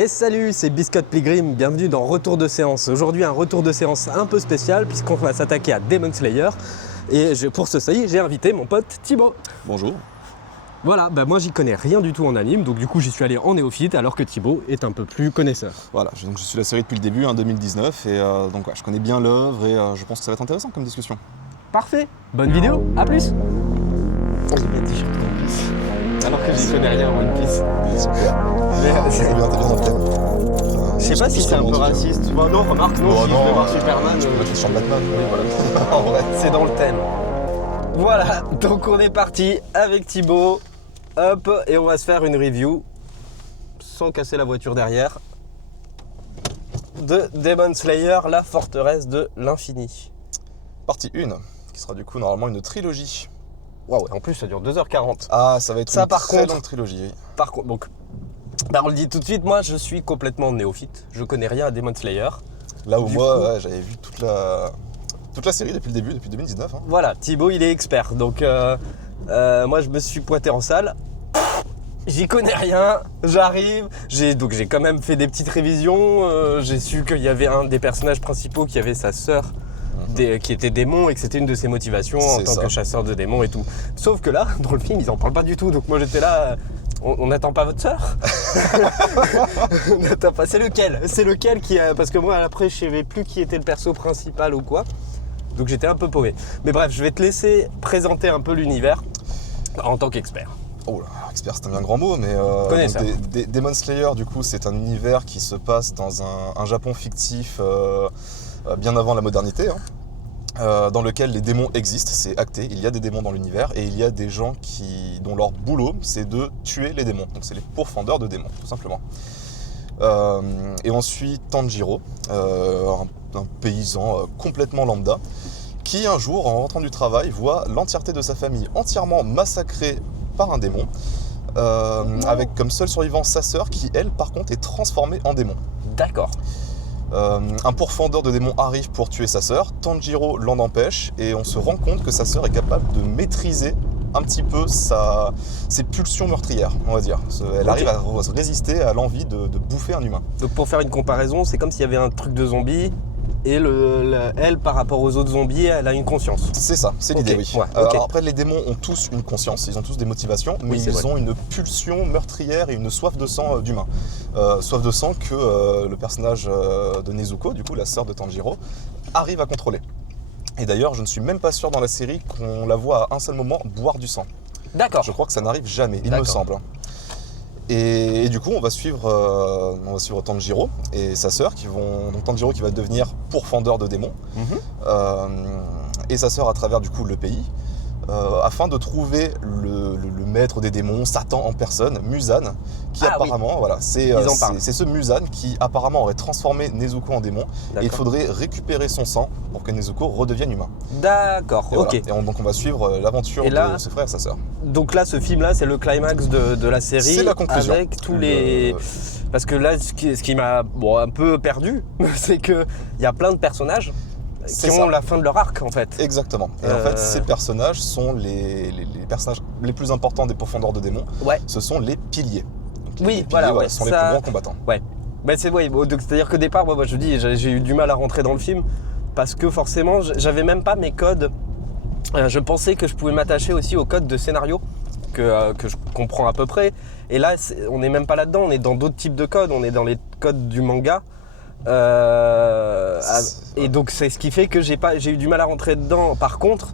Et salut, c'est Biscotte Pilgrim, bienvenue dans Retour de séance. Aujourd'hui un retour de séance un peu spécial puisqu'on va s'attaquer à Demon Slayer. Et pour ce j'ai invité mon pote Thibaut. Bonjour. Voilà, moi j'y connais rien du tout en anime, donc du coup j'y suis allé en néophyte alors que Thibaut est un peu plus connaisseur. Voilà, donc je suis la série depuis le début, 2019, et donc ouais, je connais bien l'œuvre et je pense que ça va être intéressant comme discussion. Parfait, bonne vidéo, à plus. J'ai mis un t-shirt One Piece, alors que j'y connais rien en One Piece. Super. C'est bien, t'as bien entraîné. Je sais pas si c'est un peu raciste. Bah non, remarque, non, si je vais voir Superman. Je peux mettre le champ de Batman. Oui, voilà. En vrai. C'est dans le thème. Voilà, donc on est parti avec Thibaut. Hop, et on va se faire une review, sans casser la voiture derrière, de Demon Slayer, la forteresse de l'infini. Partie 1, qui sera du coup normalement une trilogie. Waouh, en plus ça dure 2h40. Ah, ça va être Ça, une par très contre- longue trilogie, oui. Par contre, donc, on le dit tout de suite, moi je suis complètement néophyte. Je connais rien à Demon Slayer. Là où Du moi, coup- ouais, j'avais vu toute la série depuis le début, depuis 2019. Hein. Voilà, Thibaut il est expert, donc moi je me suis pointé en salle. J'y connais rien, j'arrive, j'ai quand même fait des petites révisions, j'ai su qu'il y avait un des personnages principaux qui avait sa sœur qui était démon et que c'était une de ses motivations en C'est tant ça. que chasseur de démons et tout. Sauf que là, dans le film, ils en parlent pas du tout, donc moi j'étais là, on n'attend pas votre sœur. On n'attend pas, c'est lequel qui a... Parce que moi après je savais plus qui était le perso principal ou quoi, donc j'étais un peu paumé. Mais bref, je vais te laisser présenter un peu l'univers en tant qu'expert. Oh là, expert c'est un bien grand mot, mais Connaisseur. Demon Slayer, du coup, c'est un univers qui se passe dans un Japon fictif bien avant la modernité, hein, dans lequel les démons existent, c'est acté, il y a des démons dans l'univers, et il y a des gens dont leur boulot, c'est de tuer les démons. Donc c'est les pourfendeurs de démons, tout simplement. Et on suit Tanjiro, un paysan complètement lambda, qui un jour, en rentrant du travail, voit l'entièreté de sa famille entièrement massacrée par un démon, avec comme seul survivant sa sœur qui, elle, par contre, est transformée en démon. D'accord. Un pourfendeur de démons arrive pour tuer sa sœur, Tanjiro l'en empêche, et on se rend compte que sa sœur est capable de maîtriser un petit peu ses pulsions meurtrières, on va dire. Elle arrive à résister à l'envie de bouffer un humain. Donc pour faire une comparaison, c'est comme s'il y avait un truc de zombie et elle, par rapport aux autres zombies, elle a une conscience. C'est ça, c'est l'idée, Ok, oui. ouais, ok. Alors après, les démons ont tous une conscience, ils ont tous des motivations, mais Oui, c'est ils vrai. ont une pulsion meurtrière et une soif de sang d'humain. Soif de sang que le personnage de Nezuko, du coup la sœur de Tanjiro, arrive à contrôler. Et d'ailleurs, je ne suis même pas sûr dans la série qu'on la voit à un seul moment boire du sang. D'accord. Je crois que ça n'arrive jamais, il me D'accord. semble. Et du coup, on va suivre Tanjiro et sa sœur, donc Tanjiro qui va devenir pourfendeur de démons, et sa sœur à travers du coup le pays, afin de trouver le maître des démons, Satan en personne, Muzan, qui Ah oui. apparemment, voilà, c'est Ils en parlent. ce Muzan qui apparemment aurait transformé Nezuko en démon, et il D'accord. faudrait récupérer son sang pour que Nezuko redevienne humain. D'accord, Et ok. voilà. Donc on va suivre l'aventure Et là- de ce frère et sa sœur. Donc là, ce film-là, c'est le climax de la série. C'est la conclusion. Avec tous les... Parce que là, ce qui m'a un peu perdu, c'est qu'il y a plein de personnages qui C'est ont ça. la fin de leur arc, en fait. Exactement. Et en fait, ces personnages sont les personnages les plus importants des pourfendeurs de démons. Ouais. Ce sont les piliers. Donc, Oui, les piliers, voilà, ouais, sont les ça- plus grands combattants. C'est ouais, donc, c'est-à-dire qu'au départ, moi, je dis, j'ai eu du mal à rentrer dans le film parce que forcément, j'avais même pas mes codes. Je pensais que je pouvais m'attacher aussi aux codes de scénario que je comprends à peu près. Et là, on n'est même pas là-dedans, on est dans d'autres types de codes, on est dans les codes du manga. Et donc c'est ce qui fait que j'ai eu du mal à rentrer dedans. Par contre,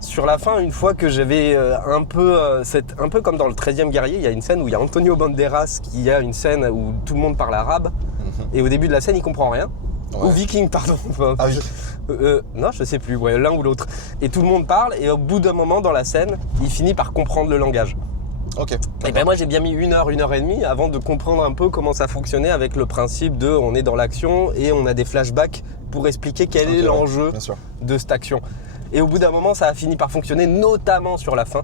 sur la fin, une fois que j'avais un peu comme dans le 13e guerrier, il y a une scène où il y a Antonio Banderas qui a une scène où tout le monde parle arabe. Et au début de la scène, il comprend rien. Ouais. Ou viking, pardon. Ah oui. Non, je sais plus, ouais, l'un ou l'autre. Et tout le monde parle, et au bout d'un moment dans la scène, il finit par comprendre le langage. Ok. Et ben moi j'ai bien mis 1 heure et demie avant de comprendre un peu comment ça fonctionnait avec le principe de on est dans l'action et on a des flashbacks pour expliquer quel est Ok, ouais, l'enjeu bien sûr. de cette action. Et au bout d'un moment ça a fini par fonctionner, notamment sur la fin.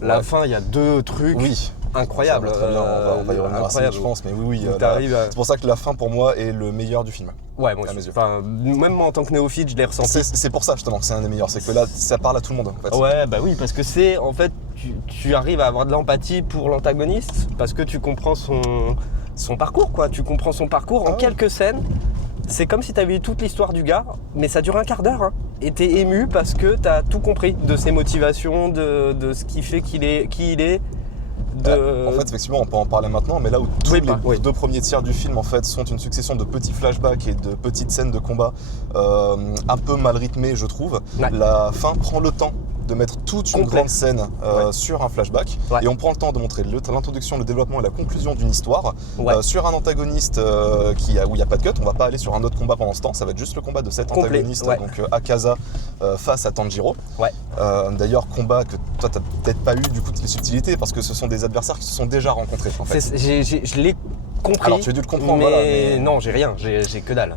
La Ouais. fin, il y a 2 trucs Oui. incroyables. Très bien, on va y revenir assez vite, incroyables. je pense. Mais oui, Où là, t'arrives à- c'est pour ça que la fin, pour moi, est le meilleur du film. Ouais, moi à aussi. mes yeux. Enfin, même moi en tant que néophyte, je l'ai ressenti. C'est pour ça, justement, que c'est un des meilleurs. C'est que là, ça parle à tout le monde, en fait. Ouais, bah oui, parce que c'est en fait, tu arrives à avoir de l'empathie pour l'antagoniste parce que tu comprends son parcours, quoi. Tu comprends son parcours en ouais. quelques scènes. C'est comme si tu avais eu toute l'histoire du gars, mais ça dure un quart d'heure. Hein. Et t'es ému parce que tu as tout compris de ses motivations, de ce qui fait qui il est. En fait, effectivement, on peut en parler maintenant, mais là où tous les 2 premiers tiers du film en fait sont une succession de petits flashbacks et de petites scènes de combat un peu mal rythmées, je trouve. Ouais. La fin prend le temps de mettre toute une grande scène sur un flashback et on prend le temps de montrer l'introduction, le développement et la conclusion d'une histoire sur un antagoniste où il n'y a pas de cut. On va pas aller sur un autre combat pendant ce temps, ça va être juste le combat de cet antagoniste, donc Akaza face à Tanjiro. D'ailleurs, combat que toi t'as peut-être pas eu du coup les subtilités parce que ce sont des adversaires qui se sont déjà rencontrés en fait. Je l'ai compris. Alors tu as dû le comprendre, mais non, j'ai rien, j'ai que dalle.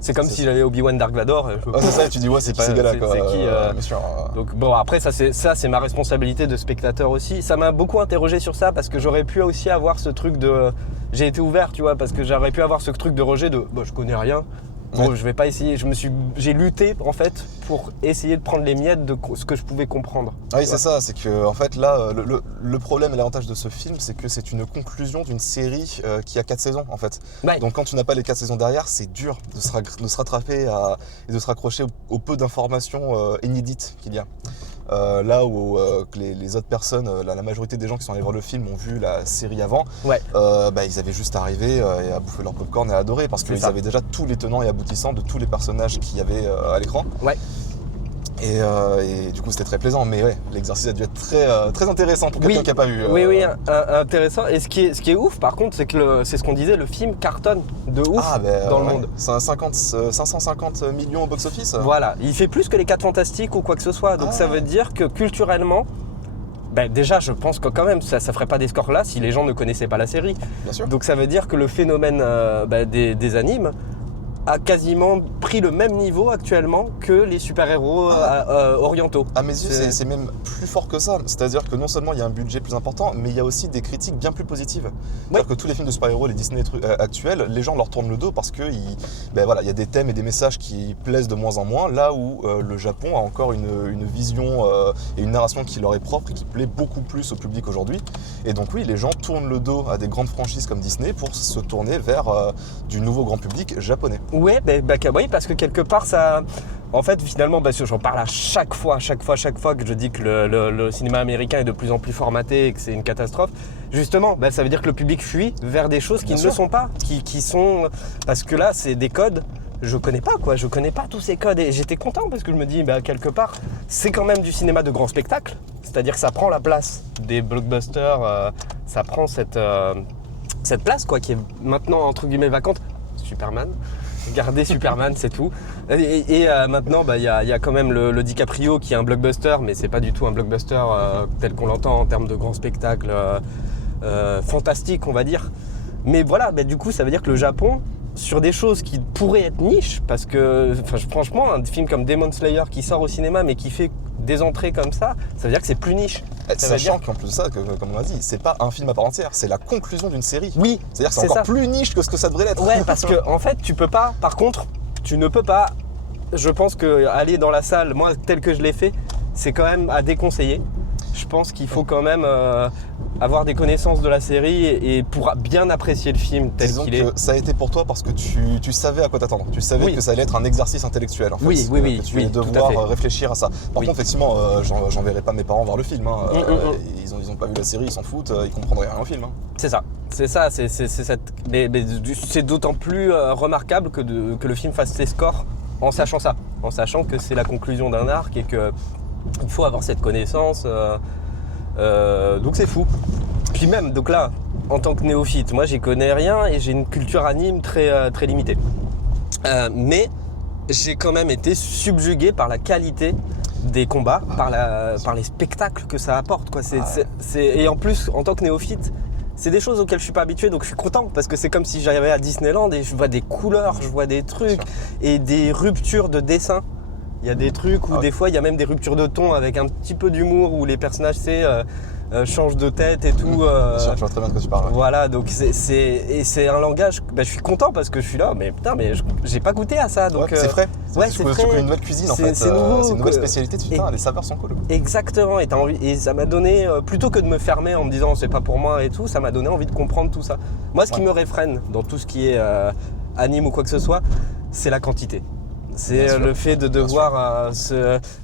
C'est comme si j'avais Obi-Wan Dark Vador. C'est ça, tu dis c'est qui ces gars-là quoi. C'est qui bien sûr. Donc bon, après ça c'est ma responsabilité de spectateur aussi. Ça m'a beaucoup interrogé sur ça parce que j'aurais pu aussi avoir ce truc de j'ai été ouvert, tu vois, parce que j'aurais pu avoir ce truc de rejet de je connais rien. Bon, je vais pas essayer. J'ai lutté en fait pour essayer de prendre les miettes de ce que je pouvais comprendre. Ah oui, c'est ça. C'est que en fait là, le problème et l'avantage de ce film, c'est que c'est une conclusion d'une série qui a 4 saisons en fait. Ouais. Donc quand tu n'as pas les 4 saisons derrière, c'est dur de se rattraper et de se raccrocher au peu d'informations inédites qu'il y a. Là où les autres personnes, la majorité des gens qui sont allés voir le film ont vu la série avant, ils avaient juste arrivé et à bouffer leur popcorn et à adorer parce qu'ils avaient déjà tous les tenants et aboutissants de tous les personnages qu'il y avait à l'écran. Ouais. Et du coup c'était très plaisant, mais l'exercice a dû être très intéressant pour quelqu'un qui n'a pas vu. Oui, intéressant. Et ce qui est ouf par contre, c'est que c'est ce qu'on disait, le film cartonne de ouf dans le monde. C'est 550 millions au box-office. Voilà, il fait plus que les 4 Fantastiques ou quoi que ce soit, donc ça veut dire que culturellement, déjà je pense que quand même ça ferait pas des scores là si les gens ne connaissaient pas la série. Bien sûr. Donc ça veut dire que le phénomène des animes a quasiment pris le même niveau actuellement que les super-héros orientaux. À mes yeux, c'est même plus fort que ça. C'est-à-dire que non seulement il y a un budget plus important, mais il y a aussi des critiques bien plus positives. C'est-à-dire que tous les films de super-héros, les Disney actuels, les gens leur tournent le dos parce que il y a des thèmes et des messages qui plaisent de moins en moins, là où le Japon a encore une vision et une narration qui leur est propre et qui plaît beaucoup plus au public aujourd'hui. Et donc oui, les gens tournent le dos à des grandes franchises comme Disney pour se tourner vers du nouveau grand public japonais. Oui, parce que quelque part, ça. En fait, finalement, j'en parle à chaque fois que je dis que le cinéma américain est de plus en plus formaté et que c'est une catastrophe. Justement, ça veut dire que le public fuit vers des choses qui ne le sont pas, qui sont. Parce que là, c'est des codes. Je connais pas tous ces codes et j'étais content parce que je me dis, quelque part, c'est quand même du cinéma de grand spectacle. C'est-à-dire que ça prend la place des blockbusters, ça prend cette place quoi, qui est maintenant entre guillemets vacante. Superman. Garder Superman, c'est tout. Et maintenant, il y a quand même le DiCaprio qui est un blockbuster, mais c'est pas du tout un blockbuster tel qu'on l'entend en termes de grand spectacle fantastique, on va dire. Mais voilà, du coup, ça veut dire que le Japon, sur des choses qui pourraient être niches, parce que franchement, un film comme Demon Slayer qui sort au cinéma, mais qui fait des entrées comme ça veut dire que c'est plus niche. Sachant qu'en plus de ça, comme on l'a dit, c'est pas un film à part entière, c'est la conclusion d'une série. Oui, c'est-à-dire que c'est encore plus niche que ce que ça devrait l'être. Ouais, parce que en fait, tu ne peux pas. Je pense que aller dans la salle, moi tel que je l'ai fait, c'est quand même à déconseiller. Je pense qu'il faut quand même avoir des connaissances de la série et pour bien apprécier le film tel qu'il est. Disons que ça a été pour toi parce que tu savais à quoi t'attendre. Tu savais que ça allait être un exercice intellectuel en fait. Oui. Que tu allais devoir réfléchir à ça. Par contre, effectivement, j'enverrai pas mes parents voir le film. Ils ont pas vu la série, ils s'en foutent, ils comprendraient rien au film. C'est ça. Mais c'est d'autant plus remarquable que le film fasse ses scores en sachant ça. En sachant que c'est la conclusion d'un arc et que il faut avoir cette connaissance, donc c'est fou. Puis même, donc là, en tant que néophyte, moi j'y connais rien et j'ai une culture anime très limitée. Mais j'ai quand même été subjugué par la qualité des combats, par les spectacles que ça apporte, quoi. Et en plus, en tant que néophyte, c'est des choses auxquelles je suis pas habitué, donc je suis content parce que c'est comme si j'arrivais à Disneyland et je vois des couleurs, je vois des trucs et des ruptures de dessin. Il y a des trucs où des fois il y a même des ruptures de ton avec un petit peu d'humour où les personnages change de tête et tout. Bien sûr, je vois très bien de quoi tu parles. Ouais. Voilà, donc c'est un langage. Je suis content parce que je suis là, mais putain, mais j'ai pas goûté à ça. Donc, Ouais, c'est frais. Ouais, tu c'est connais frais. une nouvelle cuisine en fait. C'est nouveau. C'est une nouvelle spécialité. Putain, les saveurs sont cool. Exactement, et, et ça m'a donné, plutôt que de me fermer en me disant c'est pas pour moi et tout, ça m'a donné envie de comprendre tout ça. Moi, ce qui me réfrène dans tout ce qui est anime ou quoi que ce soit, c'est la quantité. C'est le fait de devoir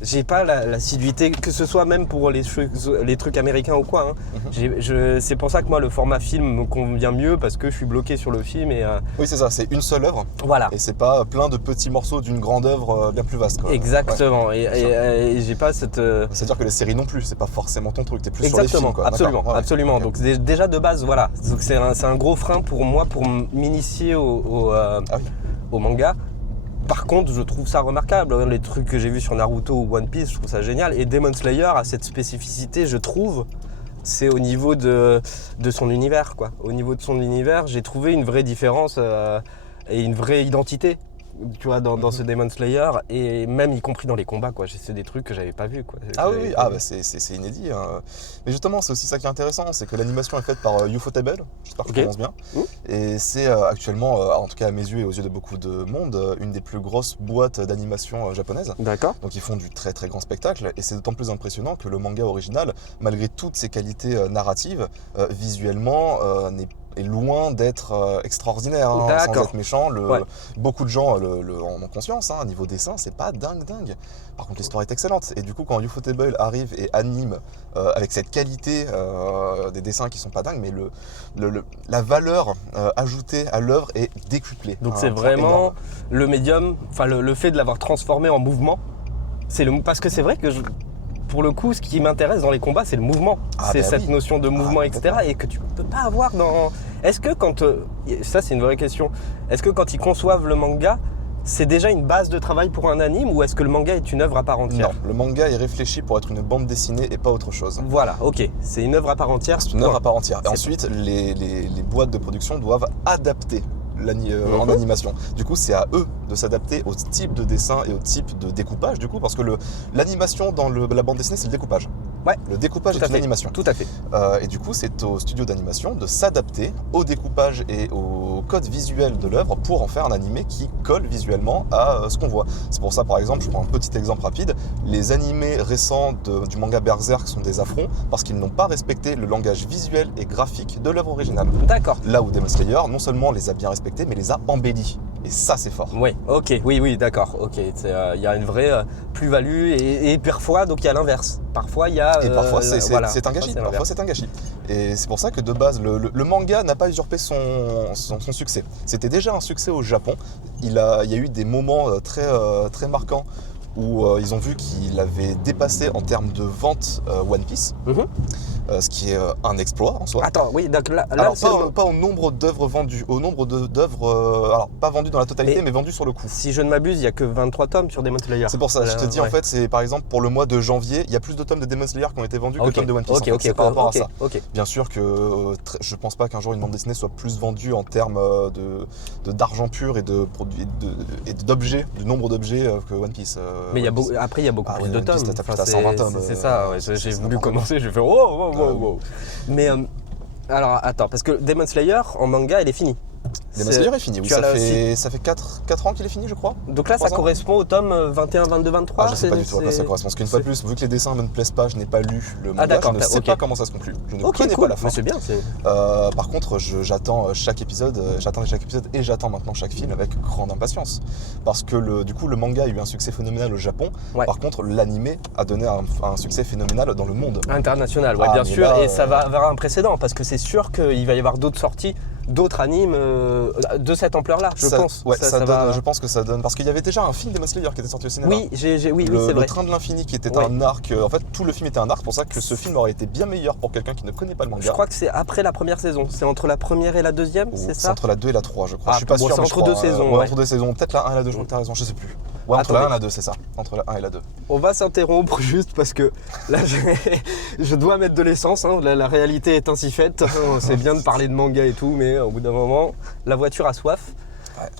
j'ai pas l'assiduité, que ce soit même pour les trucs américains ou quoi. Hein. C'est pour ça que moi le format film me convient mieux parce que je suis bloqué sur le film et. Oui, c'est ça, c'est une seule œuvre. Voilà. Et c'est pas plein de petits morceaux d'une grande œuvre bien plus vaste. Quoi. Exactement. Ouais. Et j'ai pas cette. C'est-à-dire que les séries non plus, c'est pas forcément ton truc, t'es plus Exactement, sur les films. Quoi. Absolument, ouais. absolument. Okay. Donc déjà de base, voilà. Donc c'est un gros frein pour moi pour m'initier au manga. Par contre, je trouve ça remarquable. Les trucs que j'ai vus sur Naruto ou One Piece, je trouve ça génial. Et Demon Slayer a cette spécificité, je trouve, c'est au niveau de son univers, quoi. Au niveau de son univers, j'ai trouvé une vraie différence et une vraie identité, tu vois, dans ce Demon Slayer, et même y compris dans les combats, quoi. C'est des trucs que j'avais pas vus, quoi. Oui, c'est inédit. Hein. Mais justement, c'est aussi ça qui est intéressant, c'est que l'animation est faite par Ufotable, j'espère que je prononce bien. Et c'est actuellement, en tout cas à mes yeux et aux yeux de beaucoup de monde, une des plus grosses boîtes d'animation japonaises. D'accord. Donc ils font du très très grand spectacle, et c'est d'autant plus impressionnant que le manga original, malgré toutes ses qualités narratives, visuellement est loin d'être extraordinaire, hein, sans être méchant. Beaucoup de gens en ont conscience, hein, niveau dessin, c'est pas dingue. Par contre, l'histoire est excellente. Et du coup, quand Ufotable arrive et anime avec cette qualité des dessins qui sont pas dingues, mais la valeur ajoutée à l'œuvre est décuplée. Donc c'est vraiment le médium, enfin le fait de l'avoir transformé en mouvement. Parce que c'est vrai que pour le coup, ce qui m'intéresse dans les combats, c'est le mouvement. C'est cette notion de mouvement, etc. Et que tu peux pas avoir dans. Est-ce que quand. Ça, c'est une vraie question. Est-ce que quand ils conçoivent le manga, c'est déjà une base de travail pour un anime ou est-ce que le manga est une œuvre à part entière? Non, le manga est réfléchi pour être une bande dessinée et pas autre chose. Voilà, ok. C'est une œuvre à part entière. C'est une œuvre à part entière. Et ensuite, les boîtes de production doivent adapter en animation. Du coup, c'est à eux de s'adapter au type de dessin et au type de découpage, du coup, parce que l'animation dans la bande dessinée, c'est le découpage. Ouais. Le découpage est une animation. Tout à fait. Et du coup, c'est au studio d'animation de s'adapter au découpage et au code visuel de l'œuvre pour en faire un animé qui colle visuellement à ce qu'on voit. C'est pour ça, par exemple, je prends un petit exemple rapide, les animés récents du manga Berserk sont des affronts parce qu'ils n'ont pas respecté le langage visuel et graphique de l'œuvre originale. D'accord. Là où Demon Slayer, non seulement les a bien respectés, mais les a embellis. Et ça, c'est fort. Oui, ok, oui, d'accord. Ok, il y a une vraie plus-value et parfois, donc il y a l'inverse. Parfois, il y a. Et parfois, c'est un gâchis. Parfois, c'est un gâchis. Et c'est pour ça que de base, le manga n'a pas usurpé son succès. C'était déjà un succès au Japon. Il y a eu des moments très marquants où ils ont vu qu'il avait dépassé en termes de vente One Piece. Ce qui est un exploit en soi. Attends, oui, donc là alors, pas au nombre d'œuvres vendues, au nombre d'œuvres, alors pas vendues dans la totalité, mais vendues sur le coup. Si je ne m'abuse, il n'y a que 23 tomes sur Demon Slayer. C'est pour ça, je te dis en fait, c'est par exemple pour le mois de janvier, il y a plus de tomes de Demon Slayer qui ont été vendus que de tomes de One Piece. C'est par rapport à ça. Bien sûr que je pense pas qu'un jour une bande dessinée soit plus vendue en termes d'argent pur et d'objets, du nombre d'objets que One Piece. Mais après, il y a beaucoup plus de tomes. T'as 120 tomes. C'est ça, j'ai voulu commencer, j'ai fait wow. Mais alors attends, parce que Demon Slayer en manga, elle est finie. Demon Slayer est fini, oui, ça fait 4 ans qu'il est fini, je crois. Donc là, ça correspond au tome 21, 22, 23. Je sais pas du tout à quoi ça correspond. Parce qu'une fois de plus, vu que les dessins me plaisent pas, je n'ai pas lu le manga, je ne sais pas comment ça se conclut. Je ne connais pas la fin. Mais c'est bien. Par contre, j'attends chaque épisode, et j'attends maintenant chaque film avec grande impatience. Parce que du coup, le manga a eu un succès phénoménal au Japon. Ouais. Par contre, l'animé a donné un succès phénoménal dans le monde. International, ouais, bien sûr. Là, et ça va avoir un précédent, parce que c'est sûr qu'il va y avoir d'autres sorties, d'autres animes de cette ampleur-là, je pense. Ouais, je pense que ça donne. Parce qu'il y avait déjà un film Demon Slayer qui était sorti au cinéma. Oui, c'est vrai. Le Train de l'Infini qui était un arc. En fait, tout le film était un arc. C'est pour ça que ce film aurait été bien meilleur pour quelqu'un qui ne connaît pas le manga. Je crois que c'est après la première saison. C'est entre la première et la deuxième, c'est ça? C'est entre la 2 et la 3, je crois. Je suis pas sûr. C'est entre deux saisons. Entre deux saisons. Peut-être la 1 et la 2, je crois que t'as raison, je sais plus. Ouais, entre la 1 et la 2, c'est ça. Entre la 1 et la 2. On va s'interrompre juste parce que là, je dois mettre de l'essence. Hein. La réalité est ainsi faite. C'est bien de parler de manga et tout, mais au bout d'un moment, la voiture a soif.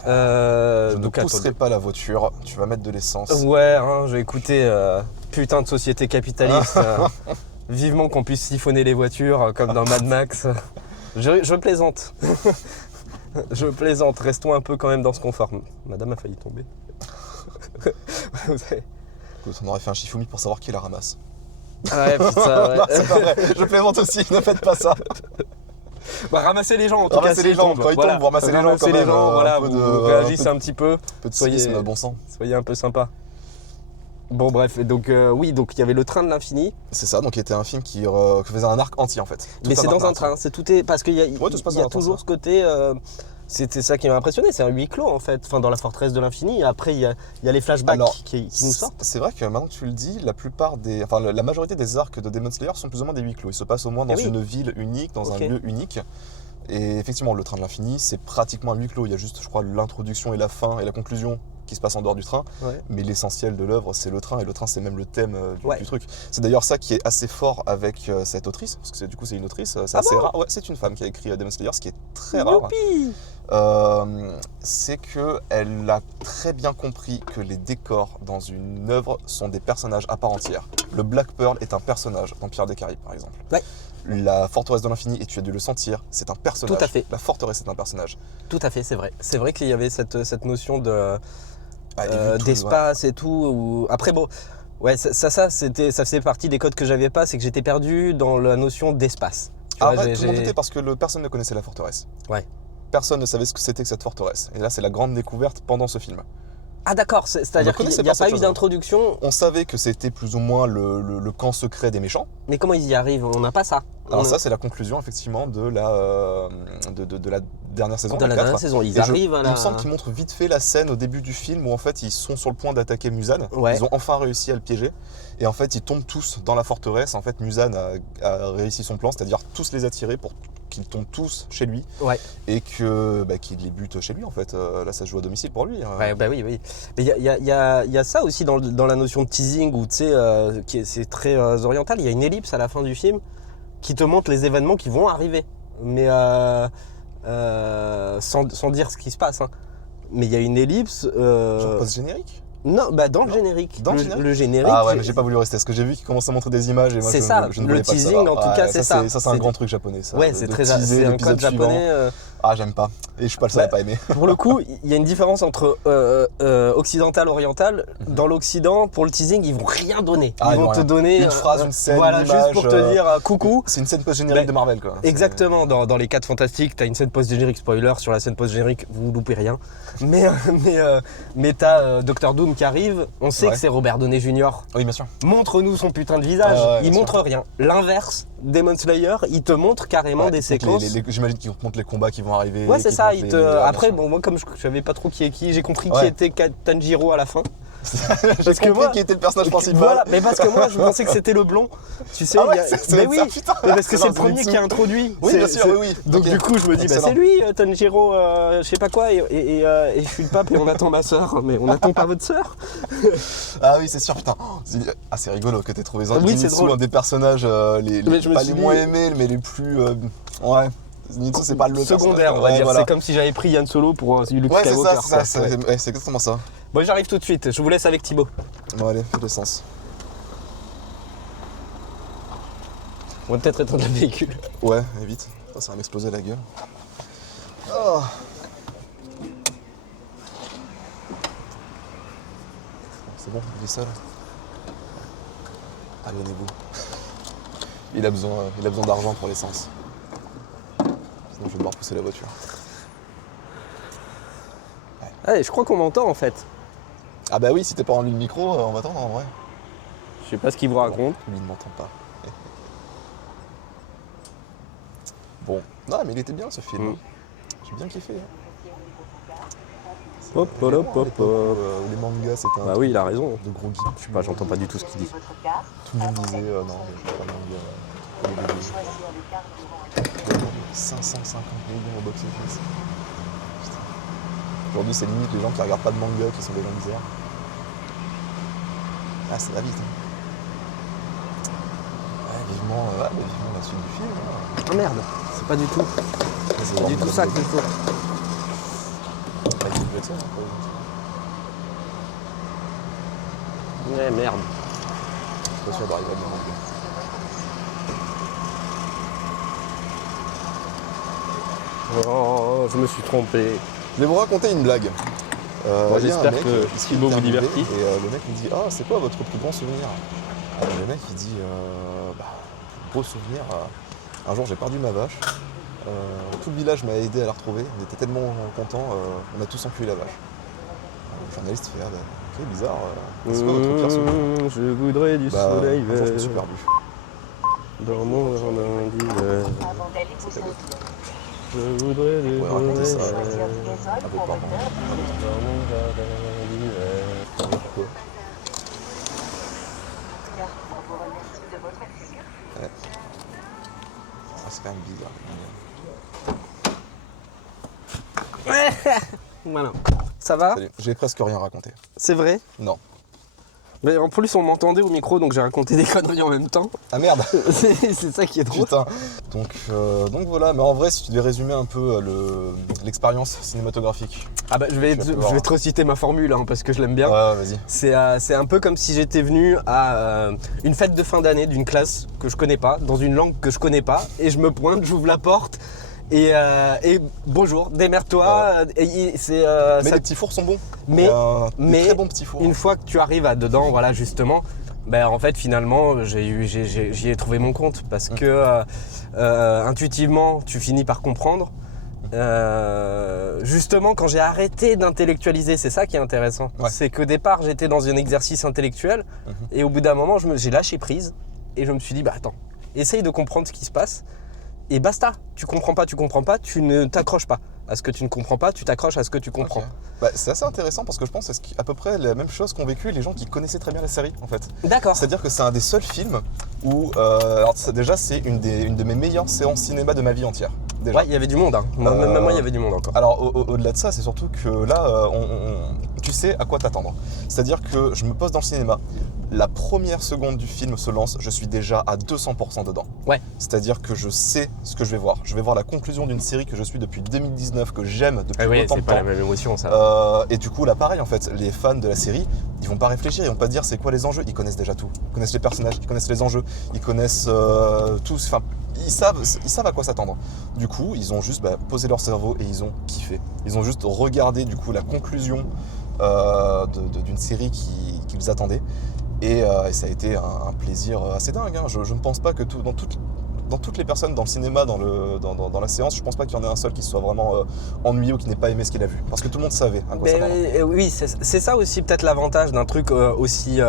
Je ne pousserai pas la voiture, tu vas mettre de l'essence. Ouais, hein, j'ai écouté putain de société capitaliste. Vivement qu'on puisse siphonner les voitures comme dans Mad Max. Je plaisante. Je plaisante. Restons un peu quand même dans ce confort. Madame a failli tomber. Écoute, on aurait fait un Shifumi pour savoir qui la ramasse. Ah ouais, putain, ouais. Non, c'est pas vrai. Je plaisante aussi, ne faites pas ça. Bah, ramassez les gens en tout Ramassez cas. les gens, quand ils tombent, vous ramassez les gens quand même, voilà, un peu vous de- réagissez un petit peu. Peu de Soyez- civisme, bon sang. Soyez un peu sympa. Bon bref, donc oui, donc il y avait le train de l'infini, C'est ça, donc il était un film qui faisait un arc entier en fait. mais Tout c'est arc dans un entier. train, c'est tout est parce qu'il y a, tout se passe il y a dans un train, toujours ça. ce côté, c'était ça qui m'a impressionné, c'est un huis clos en fait, enfin dans la forteresse de l'infini. Et après il y a les flashbacks Alors, qui nous sortent. C'est vrai que maintenant que tu le dis, la majorité des arcs de Demon Slayer sont plus ou moins des huis clos. Ils se passent au moins dans Eh oui. une ville unique, dans Ok. un lieu unique. Et effectivement, le train de l'infini, c'est pratiquement un huis clos. Il y a juste, je crois, l'introduction et la fin et la conclusion qui se passent en dehors du train. Ouais. Mais l'essentiel de l'œuvre, c'est le train. Et le train, c'est même le thème Ouais. du truc. C'est d'ailleurs ça qui est assez fort avec cette autrice. Parce que du coup, c'est une autrice. C'est Ah assez bon rare. Ouais, c'est une femme qui a écrit Demon Slayer, ce qui est très rare. Youpi. C'est qu'elle a très bien compris que les décors dans une œuvre sont des personnages à part entière. Le Black Pearl est un personnage dans Pirates des Caraïbes, par exemple. Ouais. La forteresse de l'infini, et tu as dû le sentir, c'est un personnage. Tout à fait. La forteresse est un personnage. Tout à fait, c'est vrai. C'est vrai qu'il y avait cette notion de Ah, et vu tout, d'espace et tout. Après bon, ouais, ça faisait partie des codes que j'avais pas, c'est que j'étais perdu dans la notion d'espace. Tu vois, Arrête, tout le monde était parce que personne ne connaissait la forteresse. Ouais. Personne ne savait ce que c'était que cette forteresse. Et là, c'est la grande découverte pendant ce film. Ah d'accord, c'est-à-dire qu'il connaissait n'y a pas cette pas eu chose-là. d'introduction, On savait que c'était plus ou moins le camp secret des méchants. mais comment ils y arrivent? On n'a pas ça. Alors ça, c'est la conclusion effectivement de la dernière saison, dans la 4. dernière saison, ils Et arrivent à il la... me semble qu'ils montrent vite fait la scène au début du film où en fait ils sont sur le point d'attaquer Musan. Ouais. Ils ont enfin réussi à le piéger. Et en fait ils tombent tous dans la forteresse. En fait Musan a réussi son plan, c'est-à-dire tous les attirer pour qu'ils tombent tous chez lui. Ouais. Et qu'il les bute chez lui en fait. Là ça se joue à domicile pour lui. Ouais, bah oui, oui. Mais il y a ça aussi dans la notion de teasing où tu sais, c'est très oriental. Il y a une ellipse à la fin du film qui te montre les événements qui vont arriver, mais sans dire ce qui se passe. Hein. Mais il y a une ellipse. Genre post-générique. Non, bah dans le générique. Dans le générique le générique. Ah ouais, mais j'ai pas voulu rester parce que j'ai vu qu'ils commençaient à montrer des images et moi C'est je, ça, je ne le voulais pas le teasing, savoir. en tout cas, c'est ça. Ça c'est un grand truc japonais ça. Ouais, de c'est très teaser c'est un l'épisode code japonais. suivant. Ah, j'aime pas. Et je suis pas le seul à pas aimer. Pour le coup, il y a une différence entre occidental et oriental. Dans l'Occident, pour le teasing, ils vont rien donner. Ah, Ils vont te rien. donner Une phrase, une scène, voilà, une juste image, pour te dire coucou. C'est une scène post-générique Ben, de Marvel quoi. Exactement, dans les 4 Fantastiques, t'as une scène post-générique, spoiler, sur la scène post-générique, vous loupez rien. Mais t'as Doctor Doom qui arrive, on sait Ouais. que c'est Robert Downey Jr. Oui, bien sûr. Montre-nous son putain de visage, Ouais, il bien montre rien. L'inverse, Demon Slayer, il te montre carrément Ouais, des donc séquences. J'imagine qu'ils te montrent les combats qui vont arriver. Ouais, c'est qu'ils te ça. montrent les- Après, bien sûr. bon, moi, comme je savais pas trop qui est qui, j'ai compris qui Ouais. était Tanjiro à la fin. J'ai parce que compris moi- qui était le personnage principal. Voilà, mais parce que moi, je pensais que c'était le blond. Tu sais, Ah ouais, il y a- c'est mais ça, oui, putain. mais parce que c'est le dans premier Zenitsu. qui a introduit. Oui, C'est- bien sûr, c'est- oui, oui. Donc Ok. du coup, je me dis, bah, Excellent. c'est lui, Tanjiro, je sais pas quoi, et je suis le pape et on attend ma soeur. Mais on n'attend pas votre soeur. Ah oui, c'est sûr, putain. C'est rigolo que t'aies trouvé Oui, c'est Zenitsu drôle. un des personnages Mais je me pas suis les dit- moins aimés, mais les plus. Ouais. Zenitsu, c'est pas le Secondaire, on va personnage. dire. Voilà. C'est comme si j'avais pris Yann Solo pour Luke Ouais, c'est Skywalker. ça, quoi. c'est exactement ça. Bon, j'arrive tout de suite. Je vous laisse avec Thibaut. Bon, allez, fais le sens. On va peut-être éteindre le véhicule. Ouais, vite. Oh, ça va m'exploser la gueule. Oh. C'est bon, il est seul. Abonnez-vous. Il a besoin d'argent pour l'essence. Sinon, je vais devoir pousser la voiture. Allez, je crois qu'on m'entend en fait. Ah bah oui, si t'es pas en ligne micro, on va t'entendre en vrai. Je sais pas ce qu'il vous raconte. Lui, il ne m'entend pas. Bon. Non, mais il était bien ce film. Mm. J'ai bien kiffé. Hop, hop, hop, hop. Les mangas, c'était un Bah oui, il a raison. de gros geeks. Je sais pas, j'entends pas du tout ce qu'il dit. Tout le monde disait non, mais je pas manga. 550 millions au box-office. Putain. Aujourd'hui, c'est limite les gens qui regardent pas de manga qui sont des gens bizarres. Ah, ça va vite. Hein. Ouais, vivement la suite du film. Hein. Ah merde, c'est pas du tout. C'est C'est du tout ça qu'il faut. Bah, il faut être ça, hein, quoi. Ouais, merde. Je suis pas sûr d'arriver à bien manga. Oh, je me suis trompé. Je vais vous raconter une blague. Il y a un j'espère mec, que il se Thibaut fait vous interviewer, divertit. Et le mec me dit « Ah, c'est quoi votre plus grand souvenir ?» Le mec il dit beau souvenir, un jour j'ai perdu ma vache. Tout le village m'a aidé à la retrouver. On était tellement contents, on a tous enfui la vache. Le journaliste fait ok, bizarre. C'est quoi votre pire souvenir? Je voudrais du soleil un jour je vert me suis perdu. dans mon jardin d'hiver. Je voudrais du Vous pouvez raconter ça soleil à vert vos parents. dans mon jardin d'hiver. Pourquoi? Ouais. C'est quand même bizarre. Voilà. Ça va? Salut. J'ai presque rien raconté. C'est vrai? Non. Mais en plus, on m'entendait au micro, donc j'ai raconté des conneries en même temps. Ah merde. C'est ça qui est drôle. Putain. Donc voilà, mais en vrai, si tu devais résumer un peu l'expérience cinématographique. Ah bah, je vais te reciter ma formule, hein, parce que je l'aime bien. Ouais, vas-y. C'est un peu comme si j'étais venu à une fête de fin d'année d'une classe que je connais pas, dans une langue que je connais pas, et je me pointe, j'ouvre la porte, et bonjour, démerde-toi. Mais les petits fours sont bons. Mais très bons petits fours. Une fois que tu arrives à dedans, voilà, justement, ben en fait, finalement, j'y ai trouvé mon compte, parce que intuitivement, tu finis par comprendre. Justement, quand j'ai arrêté d'intellectualiser, c'est ça qui est intéressant. Ouais. C'est qu'au départ, j'étais dans un exercice intellectuel, et au bout d'un moment, j'ai lâché prise, et je me suis dit, bah attends, essaye de comprendre ce qui se passe, et basta. Tu comprends pas, tu ne t'accroches pas à ce que tu ne comprends pas, tu t'accroches à ce que tu comprends. Okay. Bah, c'est assez intéressant parce que je pense que c'est à peu près la même chose qu'ont vécu les gens qui connaissaient très bien la série en fait. D'accord. C'est-à-dire que c'est un des seuls films où, alors déjà c'est une de mes meilleures séances cinéma de ma vie entière. Déjà. Ouais, il y avait du monde, hein. Même moi, il y avait du monde encore. Alors au-delà de ça, c'est surtout que là, tu sais à quoi t'attendre. C'est-à-dire que je me pose dans le cinéma, la première seconde du film se lance, je suis déjà à 200% dedans. Ouais. C'est-à-dire que je sais ce que je vais voir. Je vais voir la conclusion d'une série que je suis depuis 2019, que j'aime depuis autant de c'est pas la temps. même émotion, ça. Et du coup, là, pareil, en fait, les fans de la série, ils vont pas réfléchir, ils vont pas dire c'est quoi les enjeux. Ils connaissent déjà tout. Ils connaissent les personnages, ils connaissent les enjeux, ils connaissent tous. Enfin, ils savent à quoi s'attendre. Du coup, ils ont juste posé leur cerveau et ils ont kiffé. Ils ont juste regardé du coup la conclusion d'une série qu'ils attendaient. Et ça a été un plaisir assez dingue. Hein. Je ne pense pas que dans toutes les personnes dans le cinéma, dans la séance, je pense pas qu'il y en ait un seul qui soit vraiment ennuyé ou qui n'ait pas aimé ce qu'il a vu. Parce que tout le monde savait à quoi s'attendre. Oui, c'est ça aussi peut-être l'avantage d'un truc aussi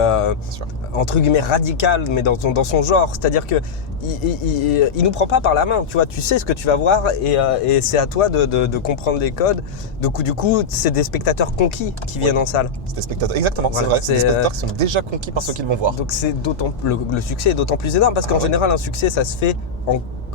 entre guillemets radical, mais dans son genre. C'est-à-dire que il nous prend pas par la main. Tu vois, tu sais ce que tu vas voir et c'est à toi de comprendre les codes. Du coup, c'est des spectateurs conquis qui viennent en salle. C'est des spectateurs, exactement, voilà, c'est vrai. C'est des spectateurs qui sont déjà conquis par ceux qu'ils vont voir. Donc le succès est d'autant plus énorme parce qu'en général, un succès, ça se fait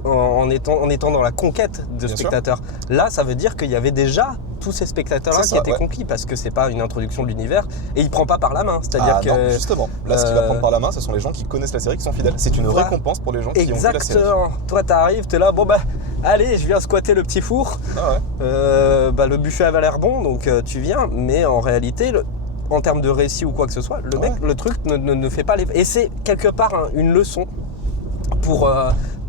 en étant dans la conquête de spectateurs. Là, ça veut dire qu'il y avait déjà tous ces spectateurs-là qui étaient conquis parce que c'est pas une introduction de l'univers et il prend pas par la main. C'est-à-dire que non, justement, là, ce qu'il va prendre par la main, ce sont les gens qui connaissent la série, qui sont fidèles. C'est une récompense pour les gens qui ont vu la série. Exactement. Toi, t'arrives, t'es là, bon bah, allez, je viens squatter le petit four. Ah ouais. Le buffet avait l'air bon, donc tu viens. Mais en réalité, en termes de récit ou quoi que ce soit, le truc ne fait pas les. Et c'est quelque part une leçon pour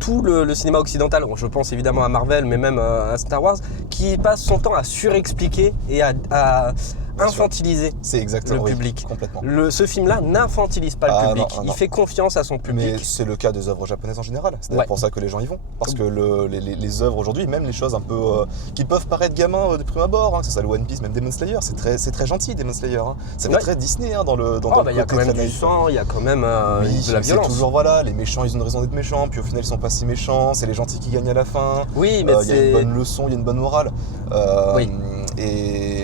tout le cinéma occidental, je pense évidemment à Marvel, mais même à Star Wars, qui passe son temps à surexpliquer et à infantiliser le public. Complètement. Ce film-là n'infantilise pas le public, il fait confiance à son public. Mais c'est le cas des œuvres japonaises en général, c'est d'ailleurs pour ça que les gens y vont. Parce que les œuvres aujourd'hui, même les choses un peu qui peuvent paraître gamins de prime abord, hein, que ce soit le One Piece, même Demon Slayer, c'est très gentil Demon Slayer. Hein. Ça fait très Disney dans le côté. Il y a quand même du sang, il y a quand même de la violence. C'est toujours les méchants ils ont une raison d'être méchants, puis au final ils sont pas si méchants, c'est les gentils qui gagnent à la fin. Oui, mais il y a une bonne leçon, il y a une bonne morale.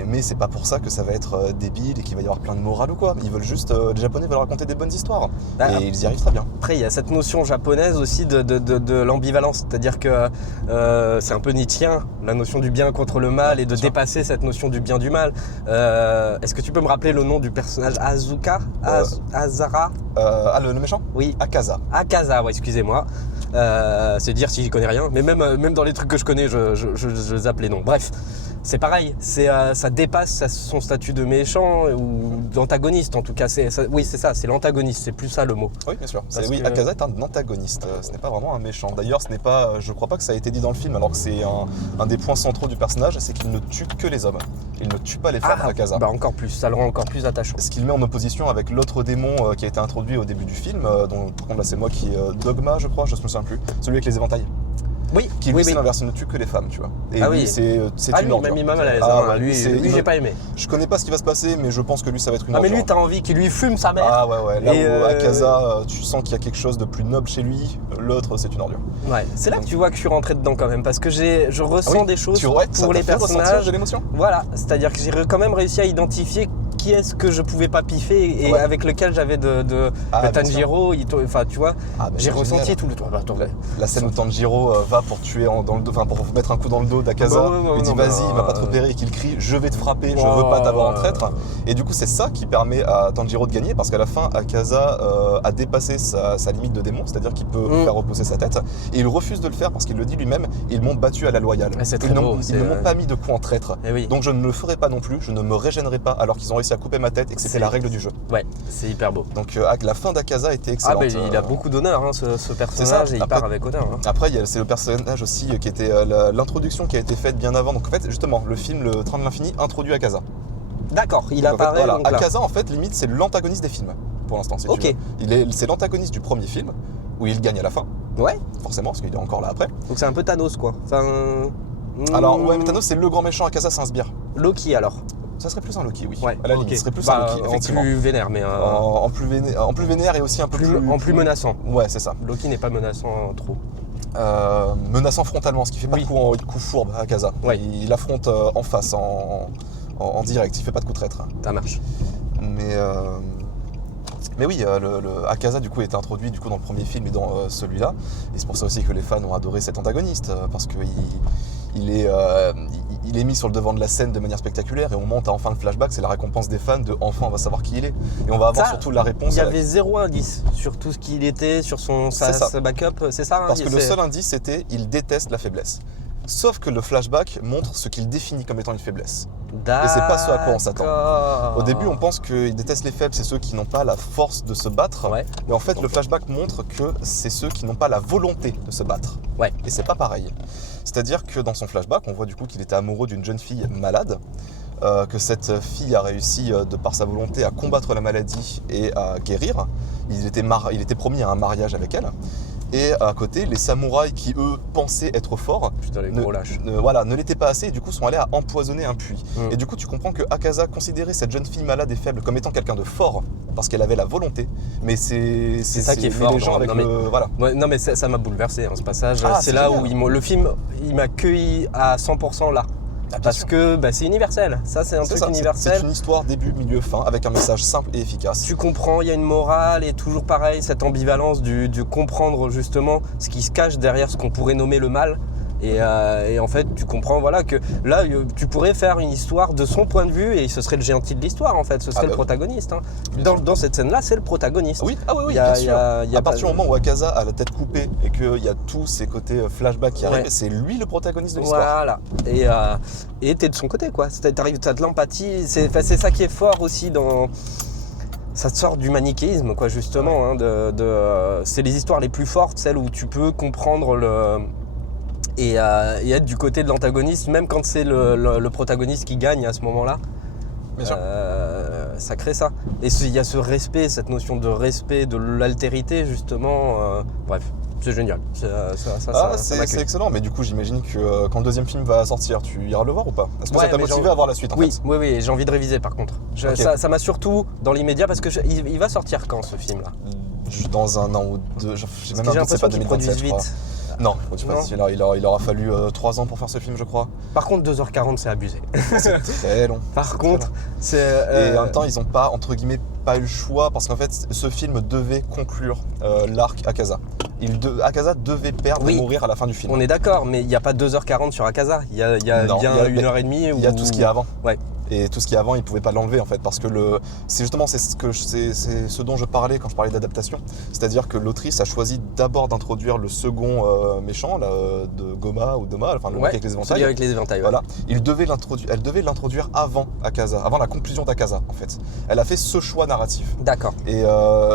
Mais c'est pas pour ça que ça va être débile et qu'il va y avoir plein de morale ou quoi. Ils veulent juste, les Japonais veulent raconter des bonnes histoires et ils y arrivent très bien. Après, il y a cette notion japonaise aussi de l'ambivalence, c'est-à-dire que c'est un peu nietzschéen, la notion du bien contre le mal et de dépasser cette notion du bien du mal. Est-ce que tu peux me rappeler le nom du personnage Azuka Azara le méchant? Oui. Akaza. Akaza, excusez-moi. C'est dire si j'y connais rien, mais même dans les trucs que je connais, je zappe les noms. Bref. c'est pareil, ça dépasse son statut de méchant ou d'antagoniste en tout cas. Oui, c'est ça, c'est l'antagoniste, c'est plus ça le mot. Oui, bien sûr. Parce que- Akaza est un antagoniste, ce n'est pas vraiment un méchant. D'ailleurs, je crois pas que ça a été dit dans le film, alors que c'est un des points centraux du personnage, c'est qu'il ne tue que les hommes. Il ne tue pas les femmes, Akaza. Bah encore plus, ça le rend encore plus attachant. Ce qu'il met en opposition avec l'autre démon qui a été introduit au début du film, dont par contre là c'est moi qui Dogma, je crois, je me souviens plus. Celui avec les éventails. Oui, Qui lui, oui, c'est oui. l'inverse, il ne tue que les femmes, tu vois. Et Ah lui, oui. c'est une Lui, il ordure. m'a mis mal à l'aise. Ah, hein. ouais, Lui, j'ai pas aimé. Je connais pas ce qui va se passer, mais je pense que lui, ça va être une Ah, mais ordure. lui, t'as envie qu'il lui fume sa mère. Ah ouais, là Et, où Akaza, tu sens qu'il y a quelque chose de plus noble chez lui, l'autre, c'est une ordure. Ouais, c'est là que tu vois que je suis rentré dedans quand même, parce que je ressens des choses ça pour les t'a fait ressentir personnages. de l'émotion. Voilà, c'est-à-dire que j'ai quand même réussi à identifier qui est-ce que je pouvais pas piffer et Ouais. avec lequel j'avais de Ah, bien Tanjiro. Enfin, tu vois, Ah, bah, j'ai c'est ressenti génial. tout le temps. Bah, attends, La scène où Tanjiro va pour tuer dans le dos, enfin pour mettre un coup dans le dos d'Akaza, Bah, ouais, lui dit non, vas-y, mais, il m'a pas te repérer et qu'il crie je vais te frapper, je Ouais, veux pas t'avoir en ouais. traître. Et du coup c'est ça qui permet à Tanjiro de gagner parce qu'à la fin Akaza a dépassé sa limite de démon, c'est-à-dire qu'il peut faire reposer sa tête et il refuse de le faire parce qu'il le dit lui-même, ils m'ont battu à la loyale. Ouais, c'est très Ils beau, ne m'ont pas mis de coup en traître. Eh oui. Donc je ne le ferai pas non plus, je ne me régénérerai pas alors qu'ils ont réussi à couper ma tête et que c'était C'est- la règle du jeu. Ouais, c'est hyper beau. Donc la fin d'Akaza était Ah, excellente. mais il a beaucoup d'honneur, hein, ce personnage, et il Après- part avec honneur. Hein. Après, c'est le personnage aussi qui était l'introduction qui a été faite bien avant. Donc en fait, justement, le film Le Train de l'Infini introduit Akaza. D'accord, il Donc, en fait, apparaît. voilà, donc là. Akaza, en fait, limite, c'est l'antagoniste des films, pour l'instant, si Ok. tu veux. C'est l'antagoniste du premier film, où il gagne à la fin, Ouais, forcément, parce qu'il est encore là après. donc c'est un peu Thanos, quoi. Enfin, Alors, ouais, mais Thanos, c'est le grand méchant, Akaza, c'est un sbire. Loki alors. Ça serait plus un Loki, oui. Ouais, À la ok. limite, ce serait plus Bah, un Loki, effectivement. En plus vénère, mais En plus vénère et aussi un peu plus... en plus menaçant. Ouais, c'est ça. Loki n'est pas menaçant trop. Menaçant frontalement, ce qui fait pas Oui. de coup fourbe à Akaza. Ouais. Il affronte en face, en direct, il fait pas de coup de traître. Ça marche. Mais oui, le Akaza du coup est introduit du coup dans le premier film et dans celui-là. Et c'est pour ça aussi que les fans ont adoré cet antagoniste parce que il est mis sur le devant de la scène de manière spectaculaire et au moment où tu as enfin le flashback, c'est la récompense des fans de enfin on va savoir qui il est. Et on va avoir Ça, surtout la réponse. Il y à la- avait zéro indice sur tout ce qu'il était, sur sa backup, c'est ça hein, Parce que le c'est- seul indice c'était il déteste la faiblesse. Sauf que le flashback montre ce qu'il définit comme étant une faiblesse. Et c'est pas ce à quoi on s'attend. D'accord. Au début, on pense qu'il déteste les faibles, c'est ceux qui n'ont pas la force de se battre. Ouais. Mais en fait, le flashback montre que c'est ceux qui n'ont pas la volonté de se battre. Ouais. Et c'est pas pareil. C'est-à-dire que dans son flashback, on voit du coup qu'il était amoureux d'une jeune fille malade, que cette fille a réussi, de par sa volonté, à combattre la maladie et à guérir. Il était promis à un mariage avec elle. Et à côté, les samouraïs qui, eux, pensaient être forts, Putain, les gros lâches. ne l'étaient pas assez et du coup sont allés à empoisonner un puits. Mm. Et du coup, tu comprends que Akaza considérait cette jeune fille malade et faible comme étant quelqu'un de fort parce qu'elle avait la volonté. Mais c'est ça qui est mais fort, les gens non, avec non, mais- Voilà. Ouais, non mais ça m'a bouleversé hein, ce passage. Ah, c'est c'est là génial. où le film il m'a cueilli à 100% là. Ah, bien Parce sûr. que bah, c'est universel. Ça c'est un C'est truc ça, universel. c'est une histoire début, milieu, fin avec un message simple et efficace. Tu comprends, il y a une morale et toujours pareil, cette ambivalence de comprendre justement ce qui se cache derrière ce qu'on pourrait nommer le mal. Et en fait, tu comprends voilà, que là, tu pourrais faire une histoire de son point de vue et ce serait le gentil de l'histoire en fait, ce serait bah le oui. protagoniste. Hein. Bien Dans, sûr. dans cette scène-là, c'est le protagoniste. Oui, Il y bien a- sûr. il y a- il y a à partir pas- du moment où Akaza a la tête coupée et qu'il y a tous ces côtés flashback qui arrivent, Ouais. c'est lui le protagoniste de l'histoire. Voilà. Et t'es de son côté quoi. T'as de l'empathie. C'est ça qui est fort aussi dans. Ça te sort du manichéisme quoi justement. Hein, c'est les histoires les plus fortes, celles où tu peux comprendre et être du côté de l'antagoniste, même quand c'est le protagoniste qui gagne à ce moment-là. Bien sûr. Ça crée ça. Et il y a ce respect, cette notion de respect, de l'altérité justement. Bref, c'est génial. Ça C'est m'accueille. excellent, mais du coup j'imagine que quand le deuxième film va sortir, tu iras le voir ou pas? Est-ce que Ouais, ça t'a mais motivé genre- à voir la suite en Oui, fait? oui, j'ai envie de réviser par contre. Ok. Ça m'a surtout dans l'immédiat parce que il va sortir quand ce film là? Dans un an ou deux, j'ai Parce même que un j'ai doute, c'est pas l'impression qu'ils 2027 produisent je crois. vite. Non, il produit pas Non. d'ici là. Il aura fallu 3 ans pour faire ce film je crois. Par contre 2h40 c'est abusé. C'est très long. Par C'est contre, très c'est. long. Et en même temps ils ont pas, entre guillemets, pas eu le choix parce qu'en fait ce film devait conclure l'arc Akaza. Akaza devait perdre Oui. et mourir à la fin du film. On est d'accord, mais il n'y a pas 2h40 sur Akaza. Il y a Non, bien il y a- 1h30. Il y a tout ce qu'il y a avant. Ouais. Et tout ce qui est avant, ils pouvaient pas l'enlever en fait, parce que c'est ce dont je parlais quand je parlais d'adaptation. C'est-à-dire que l'autrice a choisi d'abord d'introduire le second méchant, là, de Goma ou Doma, enfin le mec avec les éventails. Celui avec les éventails. Voilà. Elle devait l'introduire avant Akaza, avant la conclusion d'Akaza en fait. Elle a fait ce choix narratif. D'accord. Et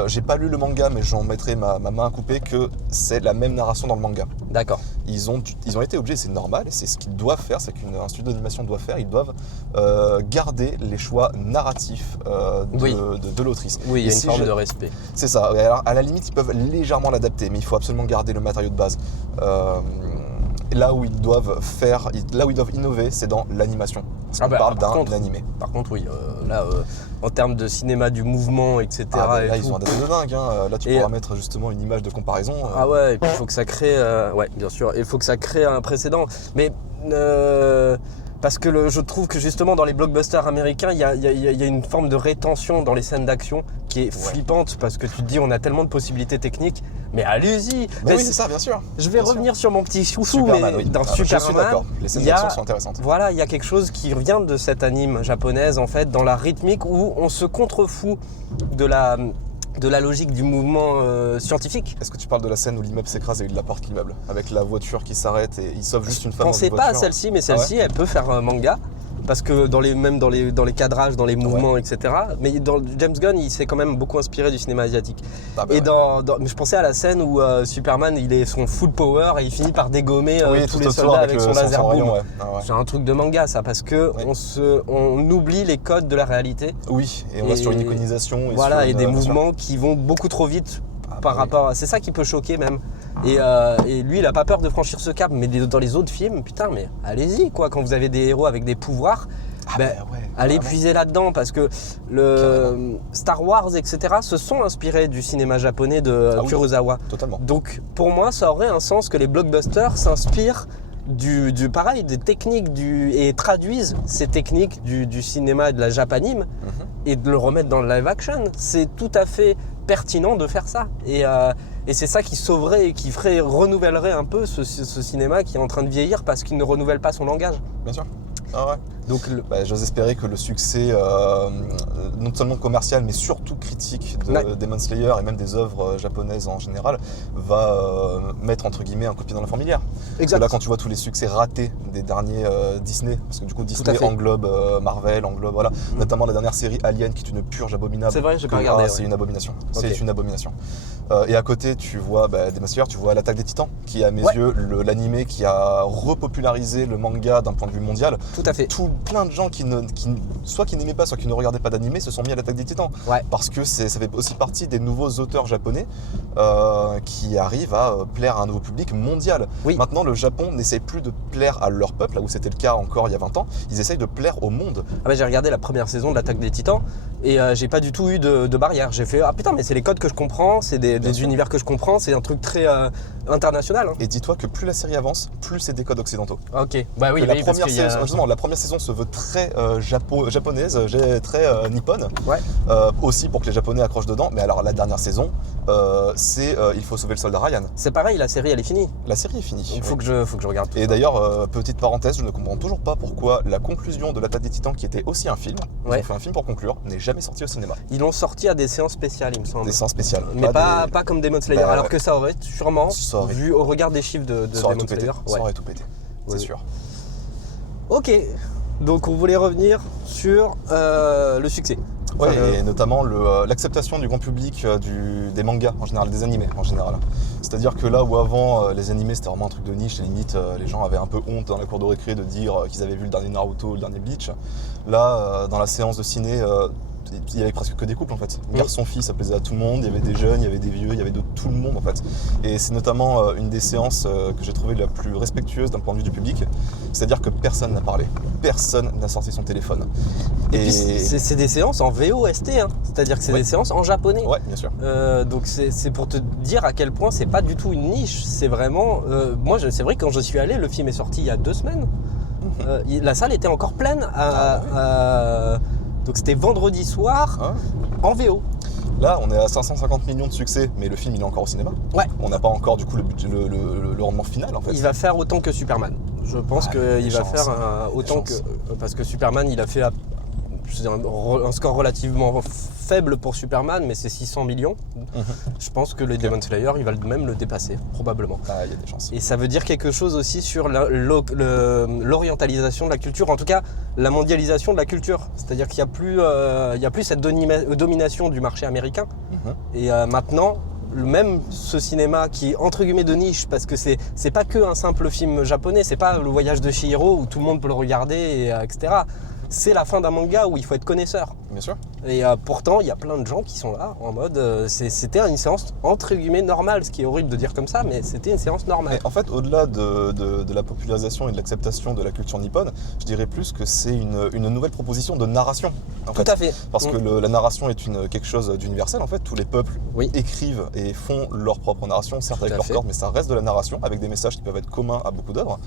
j'ai pas lu le manga, mais j'en mettrai ma main à couper que c'est la même narration dans le manga. D'accord. Ils ont été obligés, c'est normal, et c'est ce qu'ils doivent faire, c'est qu'un studio d'animation doit faire, ils doivent garder les choix narratifs de l'autrice. Oui, il y a une forme de respect. C'est ça. Alors, à la limite, ils peuvent légèrement l'adapter, mais il faut absolument garder le matériau de base. Là où ils doivent innover, c'est dans l'animation. Parce qu'on parle d'un animé. Par contre, oui, là, en termes de cinéma, du mouvement, etc. Là, ils ont un date de dingue. Là, tu pourras mettre justement une image de comparaison. Ah ouais, et puis il faut que ça crée... ouais, bien sûr, il faut que ça crée un précédent. Mais... parce que je trouve que justement dans les blockbusters américains, il y a une forme de rétention dans les scènes d'action qui est flippante, parce que tu te dis on a tellement de possibilités techniques, mais allez-y. Mais oui, c'est ça, bien sûr. Je vais revenir sur mon petit chouchou, Superman, mais oui. dans Je Superman, suis d'accord, les scènes d'action sont intéressantes. Voilà, il y a quelque chose qui revient de cette anime japonaise en fait, dans la rythmique où on se contrefout de la logique du mouvement scientifique. Est-ce que tu parles de la scène où l'immeuble s'écrase et il la porte l'immeuble, avec la voiture qui s'arrête et il sauve juste une femme dans une voiture? Je pensais pas à celle-ci, mais celle-ci, elle peut faire manga. Parce que même dans les cadrages, dans les mouvements, etc. Mais dans James Gunn, il s'est quand même beaucoup inspiré du cinéma asiatique. Mais je pensais à la scène où Superman, il est son full power et il finit par dégommer tous les soldats avec son laser boom. C'est un truc de manga, ça, parce que on oublie les codes de la réalité. Oui, et on va sur une iconisation. Et des mouvements qui vont beaucoup trop vite par rapport à... C'est ça qui peut choquer même. Et lui, il a pas peur de franchir ce cap, mais dans les autres films, putain, mais allez-y quoi, quand vous avez des héros avec des pouvoirs, allez puiser là-dedans, parce que Star Wars, etc. se sont inspirés du cinéma japonais de Kurosawa. Totalement. Donc pour moi, ça aurait un sens que les blockbusters s'inspirent pareil, des techniques et traduisent ces techniques du cinéma et de la japanime et de le remettre dans le live action. C'est tout à fait pertinent de faire ça. Et c'est ça qui sauverait et qui renouvellerait un peu ce cinéma qui est en train de vieillir parce qu'il ne renouvelle pas son langage. Bien sûr. Ah ouais. Donc j'ose espérer que le succès, non seulement commercial, mais surtout critique de Demon Slayer et même des œuvres japonaises en général, va mettre entre guillemets un coup de pied dans la fourmilière. Exact. Parce que là, quand tu vois tous les succès ratés des derniers Disney, parce que du coup Disney englobe Marvel, englobe notamment la dernière série Alien qui est une purge abominable. C'est vrai, j'ai pas regardé. C'est une abomination. Okay. C'est une abomination. Et à côté, tu vois Demon Slayer, tu vois l'Attaque des Titans, qui est à mes yeux l'animé qui a repopularisé le manga d'un point de vue mondial. Tout à fait. Plein de gens qui n'aimaient pas, soit qui ne regardaient pas d'animé, se sont mis à l'Attaque des Titans. Parce que ça fait aussi partie des nouveaux auteurs japonais qui arrivent à plaire à un nouveau public mondial. Maintenant, le Japon n'essaie plus de plaire à leur peuple, là où c'était le cas encore il y a 20 ans. Ils essayent de plaire au monde. J'ai regardé la première saison de l'Attaque des Titans et j'ai pas du tout eu de barrière. J'ai fait putain, mais c'est les codes que je comprends, c'est des univers que je comprends, c'est un truc très international. Et dis-toi que plus la série avance, plus c'est des codes occidentaux. Ok. La première saison se veut très japonaise, très nippone. Aussi pour que les Japonais accrochent dedans. Mais alors la dernière saison, il faut sauver le soldat Ryan. C'est pareil, la série elle est finie. La série est finie. Il faut que je regarde. Et d'ailleurs, petite parenthèse, je ne comprends toujours pas pourquoi la conclusion de l'Attaque des Titans, qui était aussi un film, ils ont fait un film pour conclure, n'est jamais sorti au cinéma. Ils l'ont sorti à des séances spéciales, il me semble. Des séances spéciales. Mais pas comme Demon Slayer, alors que ça aurait sûrement, vu au regard des chiffres de Demon Slayer. Ça aurait tout pété, c'est sûr. Ok, donc on voulait revenir sur le succès. Et notamment l'acceptation du grand public des mangas en général, des animés en général. C'est-à-dire que là où avant les animés c'était vraiment un truc de niche, limite les gens avaient un peu honte dans la cour de récré de dire qu'ils avaient vu le dernier Naruto, le dernier Bleach. Là, dans la séance de ciné, il y avait presque que des couples en fait. Garçon-fille, ça plaisait à tout le monde, il y avait des jeunes, il y avait des vieux, il y avait de tout le monde en fait. Et c'est notamment une des séances que j'ai trouvée la plus respectueuse d'un point de vue du public. C'est-à-dire que personne n'a parlé, personne n'a sorti son téléphone. Et puis c'est des séances en VOST, c'est-à-dire que c'est des séances en japonais. Ouais, bien sûr. Donc c'est pour te dire à quel point c'est pas du tout une niche, c'est vraiment... c'est vrai que quand je suis allé, le film est sorti il y a 2 semaines, la salle était encore pleine donc c'était vendredi soir en VO. Là, on est à 550 millions de succès, mais le film il est encore au cinéma. On n'a pas encore du coup le rendement final en fait. Il va faire autant que Superman. Je pense qu'il va faire autant que... Parce que Superman, il a fait c'est un score relativement faible pour Superman, mais c'est 600 millions. Je pense que le Demon Slayer, il va même le dépasser, probablement. Ah, il y a des chances. Et ça veut dire quelque chose aussi sur l'orientalisation de la culture, en tout cas la mondialisation de la culture. C'est-à-dire qu'il n'y a plus cette domination du marché américain. Et maintenant, même ce cinéma qui est entre guillemets de niche, parce que c'est pas que un simple film japonais, c'est pas le voyage de Chihiro où tout le monde peut le regarder, etc. C'est la fin d'un manga où il faut être connaisseur. Bien sûr. Et pourtant, il y a plein de gens qui sont là en mode c'était une séance entre guillemets normale, ce qui est horrible de dire comme ça, mais c'était une séance normale. Mais en fait, au-delà de la popularisation et de l'acceptation de la culture nippone, je dirais plus que c'est une nouvelle proposition de narration. Tout à fait. Parce que la narration est quelque chose d'universel. En fait, tous les peuples Oui. écrivent et font leur propre narration, certes avec leur corps, mais ça reste de la narration, avec des messages qui peuvent être communs à beaucoup d'œuvres.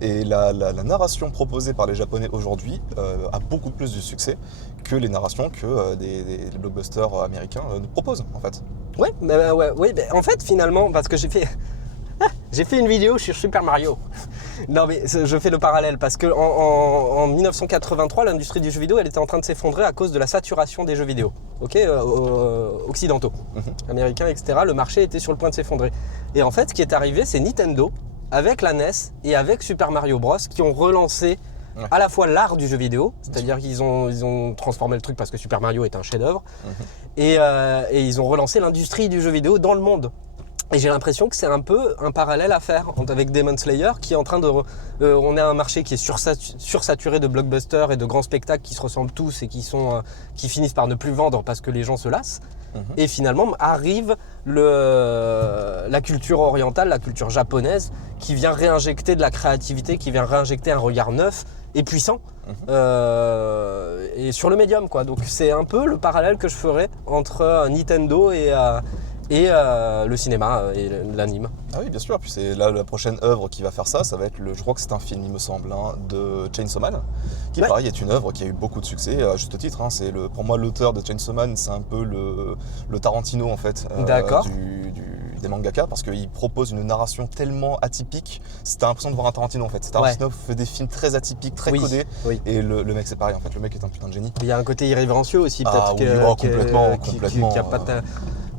Et la narration proposée par les Japonais aujourd'hui a beaucoup plus de succès que les narrations que des blockbusters américains nous proposent, en fait. Ouais, en fait, finalement, parce que j'ai fait une vidéo sur Super Mario. Non, mais je fais le parallèle parce que en 1983, l'industrie du jeu vidéo, elle était en train de s'effondrer à cause de la saturation des jeux vidéo, occidentaux, américains, etc. Le marché était sur le point de s'effondrer. Et en fait, ce qui est arrivé, c'est Nintendo, avec la NES et avec Super Mario Bros, qui ont relancé à la fois l'art du jeu vidéo, c'est-à-dire qu'ils ont transformé le truc parce que Super Mario est un chef-d'œuvre, et ils ont relancé l'industrie du jeu vidéo dans le monde. Et j'ai l'impression que c'est un peu un parallèle à faire avec Demon Slayer, qui est en train de... on a un marché qui est sursaturé de blockbusters et de grands spectacles qui se ressemblent tous et qui finissent par ne plus vendre parce que les gens se lassent. Et finalement arrive la culture orientale, la culture japonaise, qui vient réinjecter de la créativité, qui vient réinjecter un regard neuf et puissant et sur le médium, quoi. Donc c'est un peu le parallèle que je ferais entre Nintendo et le cinéma et l'anime. Ah oui, bien sûr. Puis c'est là la prochaine œuvre qui va faire ça. Ça va être je crois que c'est un film, il me semble, de Chainsaw Man, qui pareil est une œuvre qui a eu beaucoup de succès, à juste titre. C'est pour moi l'auteur de Chainsaw Man, c'est un peu le Tarantino en fait, des mangaka, parce qu'il propose une narration tellement atypique. T'as l'impression de voir un Tarantino en fait. Tarantino fait des films très atypiques, très codés. Et le mec c'est pareil en fait. Le mec est un putain de génie. Il y a un côté irrévérencieux aussi peut-être. Complètement. Qui a pas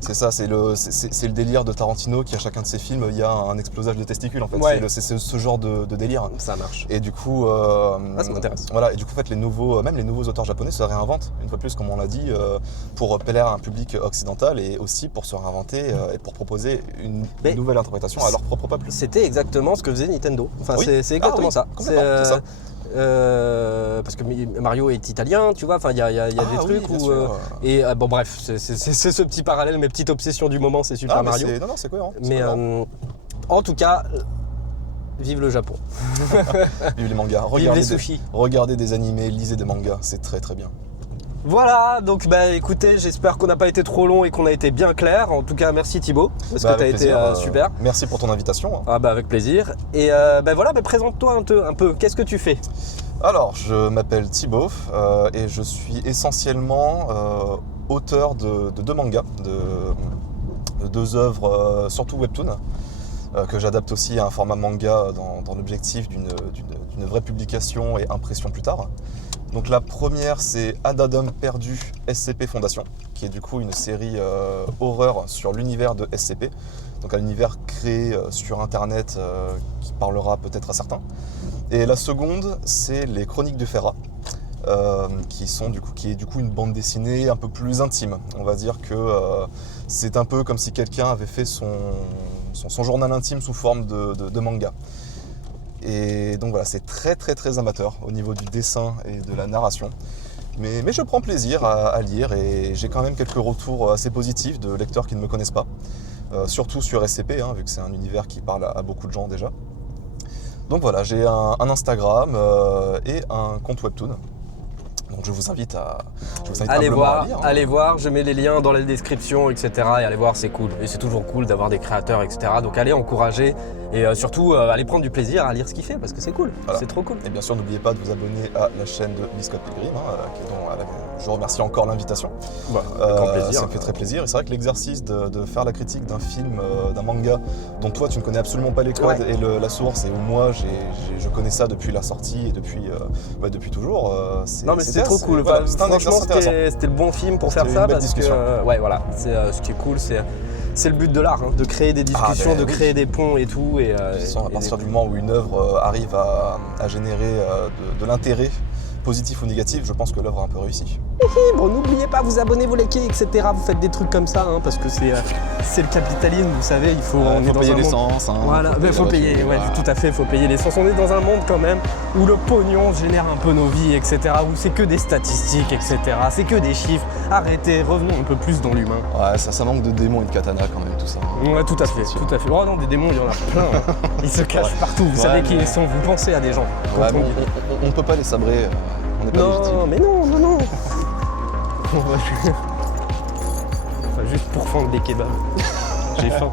C'est ça, c'est le délire de Tarantino qui à chacun de ses films il y a un explosage de testicules en fait. C'est ce genre de délire. Ça marche. Et du coup, ça m'intéresse. Voilà. Et du coup, en fait, même les nouveaux auteurs japonais se réinventent une fois de plus, comme on l'a dit, pour plaire à un public occidental et aussi pour se réinventer et pour proposer une nouvelle interprétation à leur propre peuple. C'était exactement ce que faisait Nintendo. Enfin, c'est exactement ça. C'est ça. Parce que Mario est italien, tu vois, enfin il y a des trucs où et bon bref, c'est ce petit parallèle, mes petites obsessions du moment, c'est Super Mario. C'est cohérent. Mais en tout cas, vive le Japon. Vive les mangas. Vive les sushis. Regardez des animés, lisez des mangas, c'est très très bien. Voilà, donc écoutez, j'espère qu'on n'a pas été trop long et qu'on a été bien clair. En tout cas, merci Thibaut, parce que tu as été super. Merci pour ton invitation. Avec plaisir. Et voilà, présente-toi un peu. Qu'est-ce que tu fais ? Alors, je m'appelle Thibaut et je suis essentiellement auteur de deux mangas, de deux œuvres, surtout webtoon, que j'adapte aussi à un format manga dans l'objectif d'une vraie publication et impression plus tard. Donc la première, c'est Addendum perdu SCP Fondation, qui est du coup une série horreur sur l'univers de SCP. Donc un univers créé sur internet qui parlera peut-être à certains. Et la seconde, c'est les Chroniques de Ferra, qui est du coup une bande dessinée un peu plus intime. On va dire que c'est un peu comme si quelqu'un avait fait son journal intime sous forme de manga. Et donc voilà, c'est très très très amateur au niveau du dessin et de la narration. Mais je prends plaisir à lire et j'ai quand même quelques retours assez positifs de lecteurs qui ne me connaissent pas. Surtout sur SCP, vu que c'est un univers qui parle à beaucoup de gens déjà. Donc voilà, j'ai un Instagram et un compte Webtoon. Donc je vous invite à lire. Allez voir, je mets les liens dans la description, etc. Et allez voir, c'est cool. Et c'est toujours cool d'avoir des créateurs, etc. Donc allez encourager et surtout allez prendre du plaisir à lire ce qu'il fait parce que c'est cool, c'est trop cool. Et bien sûr, n'oubliez pas de vous abonner à la chaîne de Biscotte Pilgrim, je remercie encore l'invitation. Grand plaisir. Ça me fait très plaisir. Et c'est vrai que l'exercice de faire la critique d'un film, d'un manga, dont toi tu ne connais absolument pas les codes et la source, et où moi je connais ça depuis la sortie et depuis toujours. Non mais c'était trop cool. voilà, Enfin, c'était un franchement, exercice intéressant. c'était le bon film pour C'était faire une ça belle parce discussion. que, ouais, voilà, ce qui est cool, c'est le but de l'art, hein, de créer des discussions, de oui. créer des ponts et tout. Et, De toute façon, à et partir du moment où une œuvre arrive à générer de l'intérêt, positif ou négatif, je pense que l'œuvre a un peu réussi. Bon, n'oubliez pas, vous abonnez, vous likez, etc. Vous faites des trucs comme ça, hein, parce que c'est le capitalisme, vous savez, il faut, on est faut dans payer un monde. l'essence. Hein, Voilà, faut la payer, voiture, ouais, voilà. tout à fait, il faut payer l'essence. On est dans un monde quand même où le pognon génère un peu nos vies, etc. Où c'est que des statistiques, etc. C'est que des chiffres. Arrêtez, revenons un peu plus dans l'humain. Ouais, ça manque de démons et de katana quand même, tout ça. Ouais, tout à fait, C'est sûr. tout à fait. Oh non, des démons, il y en a plein. Hein. Ils se cachent Ouais. partout. Vous Ouais, savez qui mais- ils sont, vous pensez à des gens. Quand Ouais, on mais dit- on ne peut pas les sabrer, on n'est pas légitime. Non, mais non, non, non. Enfin, juste pour fendre des kebabs. J'ai faim.